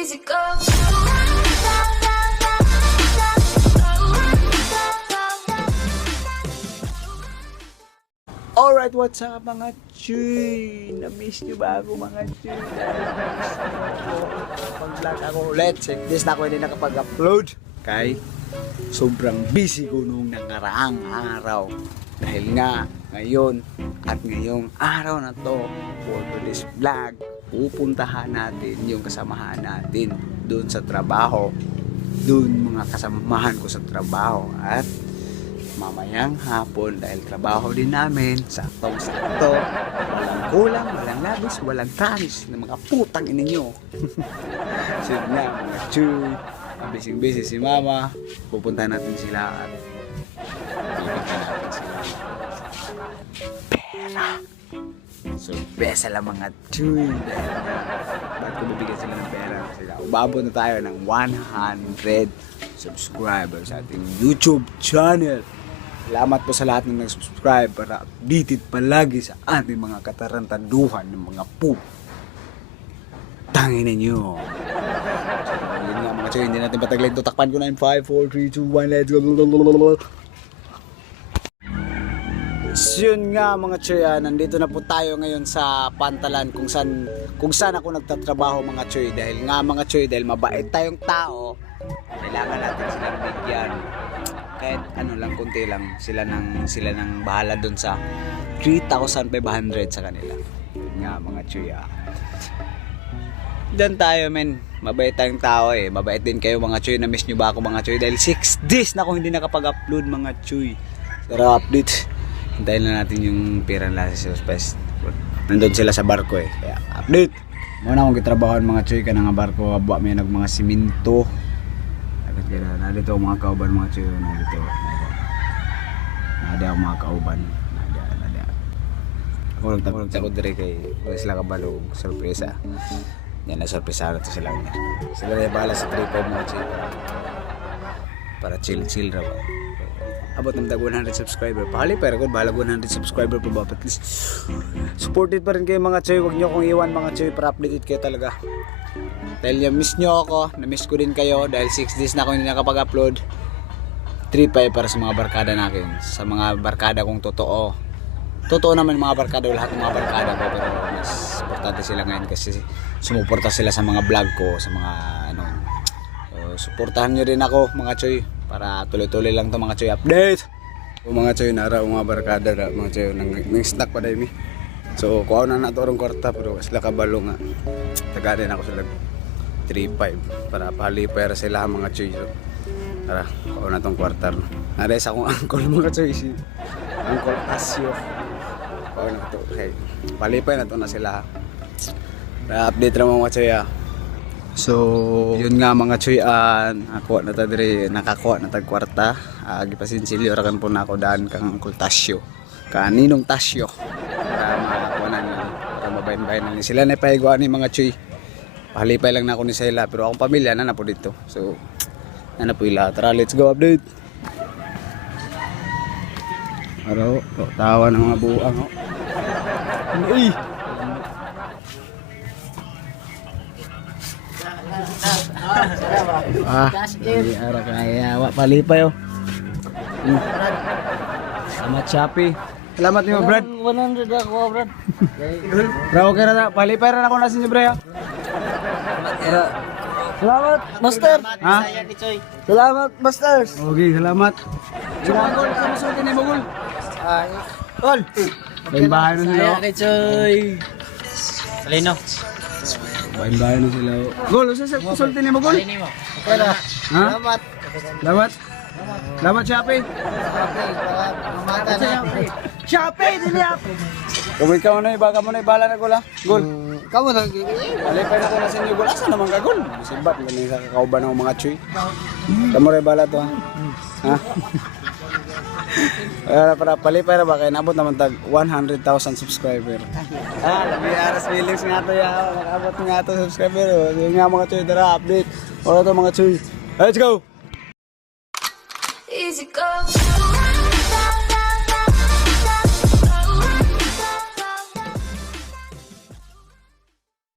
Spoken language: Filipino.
Easy go. Alright, what's up mga Chuy? Na-miss nyo ba ako mga Chuy? Pag-vlog ako ulit. This na ako hindi nakapag-upload. Kay sobrang busy ko nung nakaraang araw. Dahil nga ngayon at ngayong araw na to, for today's vlog, pupuntahan natin yung kasamahan natin doon sa trabaho. Doon mga kasamahan ko sa trabaho. At mamayang hapon dahil trabaho din namin, saktong-sakto, walang kulang, walang labis, walang tanis ng mga putang ina nyo. So nga mga Chuy, busy si mama, pupuntahan natin sila at bibigyan natin sila pera. Surpresa lang mga Chuy. Ba't ko bibigyan sila ng pera? Sila, umabot na tayo ng 100 subscribers sa ating YouTube channel. Salamat po sa lahat ng nag-subscribe para updated palagi sa ating mga katarantaduhan ng mga tangin ninyo. So, yun nga mga Chuy, hindi natin pataglin to. Takpan ko na in 5, 4, 3, 2, 1, let's go. So, yun nga mga Chuy, nandito na po tayo ngayon sa Pantalan kung saan ako nagtatrabaho mga Chuy. Dahil nga mga Chuy, dahil mabait tayong tao, kailangan natin silang bigyan. Kahit ano lang, kunti lang, sila nang bahala dun sa 3,500 sa kanila. Nga mga Chuy. Doon tayo men, mabait tayong tao eh. Mabait din kayo mga Chuy, na-miss nyo ba ako mga Chuy? Dahil 6 days na ako hindi nakapag-upload mga Chuy. Tara update. Hintayin na natin yung pera nila sa Space. Nandun sila sa barko eh. Kaya update. Muna akong kitrabahoan mga Chuy ka nga barko. Abwa may mga siminto. Nandito ang mga kauban mga Chuy. Nandito ang mga kauban. Ako nagtakot dire kay sila kabalo. Sorpresa. Yan na sorpresa na to sila niya. Sila na bala sa 3-5 mga Chuy. Para chill raw. Abot ng 100 subscriber. Pahali pero kung bahala 100 subscriber pa ba? At least supported pa rin kayo mga Chuy. Huwag nyo akong iwan mga Chuy para updated kayo talaga. Dahil miss nyo ako, na-miss ko din kayo dahil 6 days na ako hindi nakapag-upload. 3-5 para sa mga barkada natin. Sa mga barkada kong totoo. Totoo naman mga barkada, lahat ng mga barkada ko. Pero mas importante sila ngayon kasi sumuporta sila sa mga vlog ko, sa mga ano. So, suportahan nyo rin ako mga Chuy para tuloy-tuloy lang to mga Chuy update. O mga Chuy, nara mga barkada na mga Chuy, nang snack pa dahil so, kuha na nato orong kwarta pero sila kabalo nga. Taga din ako sila 3-5 para palipera sila mga Chuy. So, tara, kuha na tong kwarta. Nares akong uncle mga Chuy, si Uncle Asio. Kuha na to. Okay. Palipay na to na sila. Update lang mga Chuy. So, yun nga mga Chuy, nakakuha na ta dire, nakakuha na tag kwarta. Gipasinsilyo ra kan po na ako daan kang Uncle Tasyo. Kaninong Tasyo. Para makakuha na nila. Para mabayin-bayin na nila. Sila na ipahiguan ni mga Chuy. Pahalipay lang na ako ni Sela. Pero akong pamilya na po dito. So, na po ila. Tara, let's go update. Araw, tawa ng mga buang. Uy! Hindi ara kaya wa palipay oh. Salamat Shopee. Salamat niyo Brad. 100 ako Brad. Bro, okay na palipay ra ako na sa inyo bro. Salamat Master. Ha? Salamat Masters. Okay, salamat. Gol, sama sa ni Bogol. Gol. Bayin bahay na sila. Kay Choy. Salino. Bayin bahay na sila. Gol, usa sa sulti ni Bogol. Okay na. Ha? Salamat. Salamat. Salamat Shopee. Shopee din ya. Kumit ka mo na, baka mo na ibala na Gol ha. Gol. Kamu na. Palipay na ko na sa inyo Gol. Asa naman ka Gol? Sibat mo na sa kakauban ng mga Chuy. Kamu rin bala to ha. Ha? Para palipay na ba kaya nabot naman tag 100,000 subscriber. Labi aras feelings nga to ya. Nakabot nga to subscriber. Yung nga mga Chuy, tara update. Wala to mga Chuy. Let's go! Easy go.